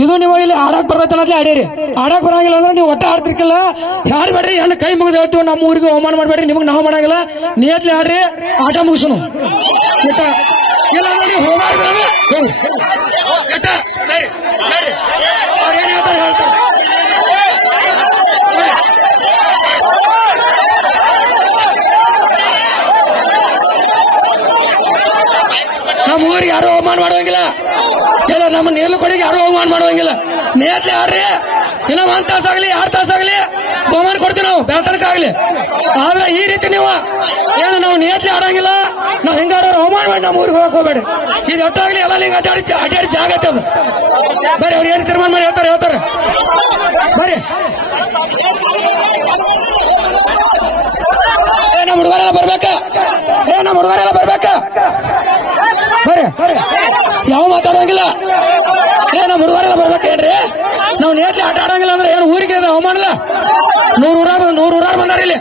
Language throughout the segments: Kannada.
ಇದು ನೀವು ಇಲ್ಲಿ ಆಡಕ್ ಬರ್ತೈತೆ ಅನ್ನೋದ್ಲೆ ಆಡೀರಿ ಆಡಕ್ ಬರಂಗಿಲ್ಲ ಅಂದ್ರೆ ನೀವು ಒಟ್ಟ ಆಡ್ತಿರ್ಕಿಲ್ಲ ಯಾರು ಬೇಡ್ರಿ ಎಲ್ಲ ಕೈ ಮುಗಿದು ಹೇಳ್ತೀವಿ, ನಮ್ಮ ಊರಿಗೆ ಅವಮಾನ ಮಾಡ್ಬೇಡ್ರಿ, ನಿಮಗೆ ನಾವು ಮಾಡಂಗಿಲ್ಲ. ನಿಯತ್ಲಿ ಆಡ್ರಿ ಆಟ ಮುಗಿಸೋನು. ಹೇಳ್ತಾರೆ ಹೇಳ್ತಾರೆ ನಮ್ಮ ಊರಿಗೆ ಯಾರು ಅವಮಾನ ಮಾಡುವಂಗಿಲ್ಲ ಇಲ್ಲ ನಮ್ಮ ನೀರ್ಲು ಕೊಡಿಗೆ ಯಾರು ಅವಮಾನ ಮಾಡುವಂಗಿಲ್ಲ. ನೇತ್ಲೆ ಯಾರ್ರಿ? ಇನ್ನ ಒಂದ್ ತಾಸಾಗ್ಲಿ ಎರಡ್ ತಾಸಾಗ್ಲಿ ಬಹುಮಾನ ಕೊಡ್ತೀವಿ ನಾವು ಬ್ಯಾಟರ್ಕಾಗ್ಲಿ ಆದ್ರೆ ಈ ರೀತಿ ನೀವು ಏನು ನಾವು ನೇತ್ಲೆ ಆಡಂಗಿಲ್ಲ ನಾವು ಹೆಂಗಾರ ಅವಮಾನ ಮಾಡಿ ನಮ್ಮ ಊರಿಗೆ ಹೋಗಕ್ ಹೋಗ್ಬೇಡಿ ಇದು ಎಷ್ಟಾಗ್ಲಿ ಎಲ್ಲ ಹಿಂಗ ಅಡ್ಡಾಡಿ ಅಡ್ಡಾಡಿ ಜಾಗ ಐತೆ ಅದು. ಬರ್ರಿ, ಅವ್ರು ಏನು ತೀರ್ಮಾನ ಮಾಡಿ ಹೇಳ್ತಾರೆ ಹೇಳ್ತಾರೆ. ಬರ್ರಿ. ಏ, ನಮ್ಮ ಹುಡುಗರೆಲ್ಲ ಬರ್ಬೇಕ? ಏ, ನಮ್ಮ ಹುಡುಗರೆಲ್ಲ ಬರ್ಬೇಕ? ಬರ್ರಿ. ಯಾವ ಏನೋ ನಮ್ಮ ಬರ್ಬೇಕು ಹೇಳ್ರಿ? ನಾವು ನೇತ್ಲಿ ಆಟ ಆಡಂಗಿಲ್ಲ ಅಂದ್ರೆ ಏನು ಊರಿಗೆ ಅವಮಾನಲ್ಲ ನೂರು ಊರಾರ ನೂರು ಊರಾರ ಬಂದಾರ ಇಲ್ಲಿ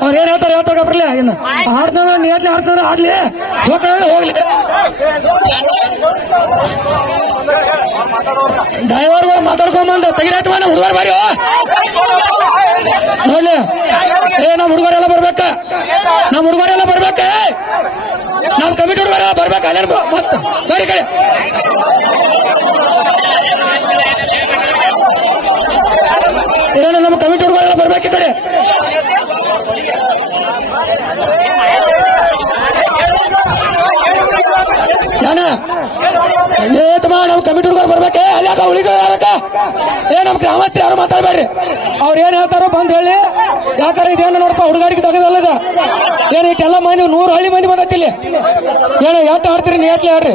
ಅವ್ರು ಏನ್ ಹೇಳ್ತಾರೆ ಹೇಳ್ತಾರೆ ಬರ್ಲಿ ಇನ್ನು ಆಡ್ತಾರ ಹಾಡ್ತಾನ ಆಡ್ಲಿ ಹೋಗ್ಲಿ ಡ್ರೈವರ್ಗಳು ಮಾತಾಡ್ಕೊಂಬಂದ ತೆಗಿರಾಯ್ತು ಮನೆ, ಹುಡುಗರು ಬಾರಿ. ನೋಡ್ಲಿ. ಏ ನಮ್ಮ ಹುಡುಗರೆಲ್ಲ ಬರ್ಬೇಕ. ನಮ್ಮ ಹುಡುಗರೆಲ್ಲ ಬರ್ಬೇಕ. ನಮ್ಮ ಕಮಿಟಿ ಹುಡುಗರೆಲ್ಲ ಬರ್ಬೇಕ. ಅಲ್ಲೇ ಮತ್ತೆ ಬೇರೆ ಕಡೆ ಏನು ನಮ್ಮ ಕಮಿಟಿ ಹುಡುಗರೆಲ್ಲ ಬರ್ಬೇಕು ಈ ಕಡೆ ನಾನು? ತಮ್ಮ ನಮ್ಮ ಕಮಿಟಿ ಹುಡುಗರು ಬರ್ಬೇಕೆ? ಅಲ್ಲಾಕ ಉಳಿಗ ಏ ನಮ್ಮ ಗ್ರಾಮಸ್ಥರು ಯಾರು ಮಾತಾಡ್ಬೇಡ್ರಿ? ಅವ್ರು ಏನ್ ಹೇಳ್ತಾರೋ ಬಂದ್ ಹೇಳಿ. ಯಾಕಂದ್ರೆ ಇದೇನು ನೋಡಪ್ಪ ಹುಡುಗಾಡಿಗೆ ತೆಗೆದಲ್ಲದ? ಏನ್ ಇಟ್ಟೆಲ್ಲ ಮಂದಿ, ನೂರು ಹಳ್ಳಿ ಮಂದಿ ಬಂದೈತಿ ಇಲ್ಲಿ? ಏನು ಎಷ್ಟು ಆಡ್ತೀರಿ ನೇತ್ಲಿ ಆಡ್ರಿ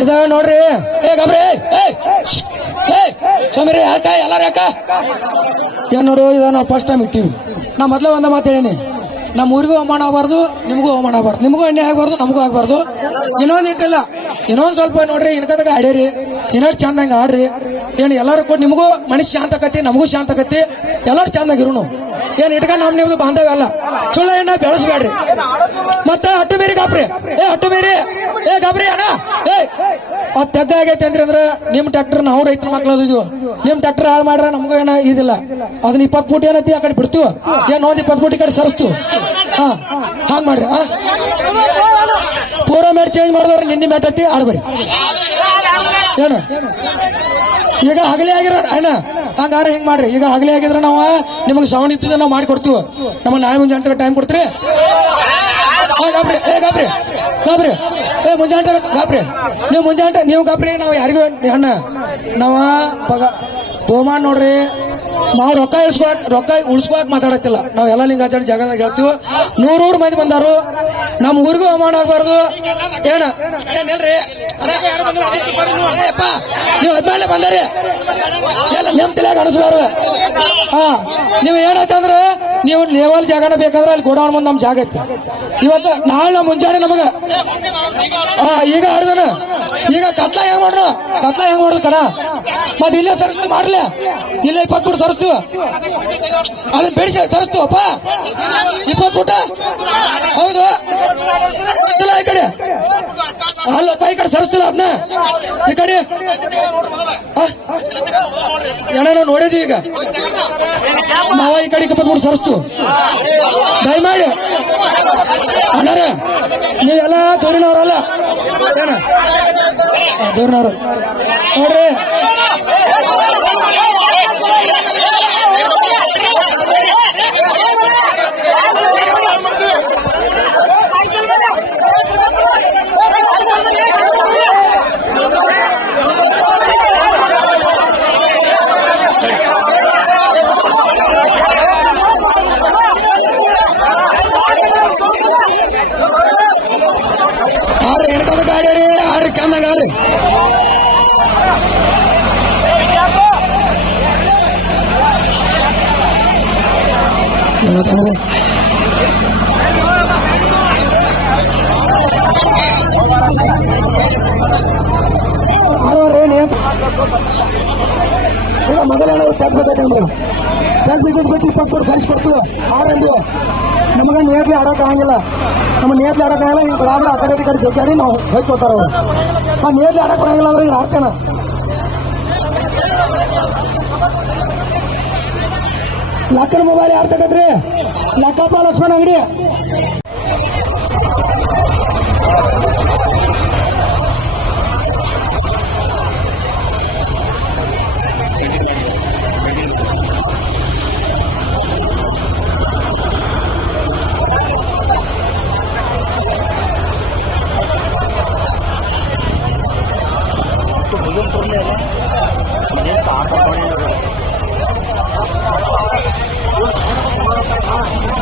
ಇದ ನೋಡ್ರಿ. ಏ, ಗಬ್ರಿ. ಏ ಸಮೀರಿ ಯಾಕ ಎಲ್ಲಾರ ಯಾಕ? ಏನ್ ನೋಡು, ಇದ ನಾವು ಫಸ್ಟ್ ಟೈಮ್ ಇಟ್ಟಿವಿ. ನಾ ಮೊದ್ಲೇ ಒಂದ ಮಾತು ಹೇಳಿನಿ. ನಮ್ಮ ಊರಿಗೂ ಅವಮಾನ ಆಗಬಾರ್ದು, ನಿಮಗೂ ಅವಮಾನ ಆಗಬಾರ್ದು. ನಿಮಗೂ ಎಣ್ಣೆ ಆಗಬಾರ್ದು, ನಮಗೂ ಆಗಬಾರ್ದು. ಇನ್ನೊಂದ್ ಇಟ್ಟಿಲ್ಲ ಇನ್ನೊಂದ್ ಸ್ವಲ್ಪ ನೋಡ್ರಿ ಇನ್ಕದಾಗ ಆಡೀರಿ ಇನ್ನೊಂದು ಚೆನ್ನಾಗಿ ಆಡ್ರಿ. ಏನ್ ಎಲ್ಲಾರು ಕೊಟ್ಟು ನಿಮಗೂ ಮನಸ್ಸು ಶಾಂತ ಆಕತಿ, ನಮಗೂ ಶಾಂತ ಆಕತಿ. ಎಲ್ಲಾರು ಚಂದಾಗಿರು ಏನ್ ಇಟ್ಕೊಂಡು ನಮ್ ನಿಮ್ದು ಬಾಂಧವ್ಯ ಅಲ್ಲ? ಸುಳ್ಳ ಎಣ್ಣೆ ಬೆಳೆಸ್ಬೇಡ್ರಿ. ಮತ್ತೆ ಹಟ್ಟು ಬೇರಿ ಗಾಬ್ರಿ. ಏ, ಹಟ್ಟು ಬೇರೆ ಏ, ಗಾಬ್ರಿ ಅಣ್ಣ. ಏ. ಅದ್ ತೆಗ್ಗ ಆಗೈತೆ ಅಂದ್ರಿ ಅಂದ್ರೆ ನಿಮ್ ಟ್ರ್ಯಾಕ್ಟರ್ ನಾವು ರೈತರ ಮಕ್ಳು ಅದಿದ್ವು ನಿಮ್ ಟ್ರ್ಯಾಕ್ಟರ್ ಹಾಳು ಮಾಡ್ರ ನಮ್ಗೂ ಏನ ಇದಿಲ್ಲ. ಅದನ್ನ ಇಪ್ಪತ್ ಫೂಟ್ ಏನೈತಿ ಆ ಕಡೆ ಬಿಡ್ತೀವ? ಏನ್ ಒಂದ್ ಇಪ್ಪತ್ ಫೂಟ್ ಈ ಕಡೆ ಸರಿಸ್ತು? ಹಾ, ಹಾಂಗ್ ಮಾಡ್ರಿ, ಹಾ. ಪೂರ ಮೇಟ್ ಚೇಂಜ್ ಮಾಡಿದವ್ರೆ ನಿನ್ನೆ ಮ್ಯಾಟ್ ಐತಿ ಆಡ್ಬರಿ ಏನು? ಈಗ ಹಗಲೇ ಆಗಿರ ಏನ ಹಂಗಾರ ಹಿಂಗ್ ಮಾಡ್ರಿ? ಈಗ ಹಗಲೇ ಆಗಿದ್ರೆ ನಾವ ನಿಮಗೆ ಸೌಂಡ್ ಇತ್ತಿದ್ರೆ ನಾವು ಮಾಡಿ ಕೊಡ್ತೀವಿ ನಮ್ಮ ನಾಳೆ ಮುಂಜಾನೆ ಟೈಮ್ ಕೊಡ್ತೀರಿ? ಗಾಬ್ರಿ. ಏ, ಗಾಬ್ರಿ. ಗಾಬ್ರಿ. ಏ ಮುಂಜಾನೆ ಗಾಬ್ರಿ. ನೀವು ಮುಂಜಾನೆ ನೀವು ಗಾಬ್ರಿ. ನಾವು ಯಾರಿಗೂ ಅಣ್ಣ ನಾವ ಪಗ ಬಹುಮಾನ ನೋಡ್ರಿ. ನಾವು ರೊಕ್ಕ ಇಳಿಸ್ಬೇಕ ರೊಕ್ಕ ಉಳಿಸ್ಬೇಕ ಮಾತಾಡತ್ತಿಲ್ಲ ನಾವು ಎಲ್ಲ ಲಿಂಗಾಚಾರ ಜಾಗದಾಗ ಹೇಳ್ತೀವಿ. ನೂರೂರು ಮಂದಿ ಬಂದಾರು. ನಮ್ಮ ಊರಿಗೂ ಅವಮಾನ ಆಗ್ಬಾರ್ದು. ಏನ? ಏನ್ ಹೇಳ್ರಿ ಏಪ್ಪ ನೀವು ಬಂದಾರಿ. ನಿಮ್ ತಲೆಯಾಗ ಅನಿಸ್ಬಾರ್ದು ಹಾ, ನೀವು ಏನಾಯ್ತಂದ್ರೆ ನೀವು ಲೇವಲ್ ಜಾಗ ಬೇಕಾದ್ರೆ ಅಲ್ಲಿ ಗೋಡೌನ್ ಮುಂದೆ ನಮ್ ಜಾಗ ಐತಿ. ಇವತ್ತು ನಾಳೆ ಮುಂಜಾನೆ ನಮಗ. ಈಗ ಹರಿದನ ಈಗ ಕತ್ಲ ಹೆಂಗ್ ಮಾಡ್ರ ಕತ್ಲ ಹೆಂಗ್ ಮಾಡ್ರಿ ಕಣ? ಮತ್ ಇಲ್ಲೇ ಸರಿಸ್ತು ಮಾಡ್ಲಿ. ಇಲ್ಲೇ ಇಪ್ಪತ್ತು ಫುಟ್ ಸರಿಸ್ತೀವ? ಅದನ್ನ ಬೆಳೆಸಿ ಸರಿಸ್ತೀವಪ್ಪ? ಇಪ್ಪತ್ತು ಫುಟ ಹೌದು ಈ ಕಡೆ? ಅಲ್ಲಪ್ಪ, ಈ ಕಡೆ ಸರಿಸ್ತಿಲ್ಲ ಅದನ್ನ ಈ ಕಡೆ? ಏನ ನೋಡಿದ್ವಿ ಈಗ. ನಾವ ಈ ಕಡೆ ಇಪ್ಪತ್ತು ಫುಟ್ ಸರಿಸ್ತು. ದಯಮಾಡಿ. ಅಣ್ಣಾರ ನೀವೆಲ್ಲ ದೂರಿನವ್ರಲ್ಲ. ದೂರಿನವ್ರು. ನೋಡ್ರಿ. gare canda gare Ayo, ayo, Oh, ayo, ayo, ayo, ayo, ayo ticket ಬಿಟ್ಟು ಇಪ್ಪತ್ತು ಕೊಟ್ಟು. ಕಳಿಸ್ಕೊಡ್ತೀವಿ ಆರಲ್ಲಿ ನಮಗೆ ನೇರ್ಲಿ ಆಡೋಕೆ ಆಗಂಗಿಲ್ಲ. ನಮ್ಮ ನೇರ್ಲಿ ಆಡೋಕೆ ಆಗಲ್ಲ ಈಗ ಬರಾಬರ ಆ ಕಡೆ ಜೊತೆಯಾಡಿ ನಾವು ಹೋಗ್ಕೋತಾರ ಅವ್ರು. ಆ ನೇರ್ಲಿ ಆಡೋಕೆ ಬರಂಗಿಲ್ಲ ಅಂದ್ರೆ ಈಗ ಆಡ್ತೇನೆ. ಲಕ್ಕನ ಮೊಬೈಲ್ ಯಾರು ತಗದ್ರಿ? ಲಕ್ಕಪ್ಪ ಲಕ್ಷ್ಮಣ ಅಂಗಡಿ. All right.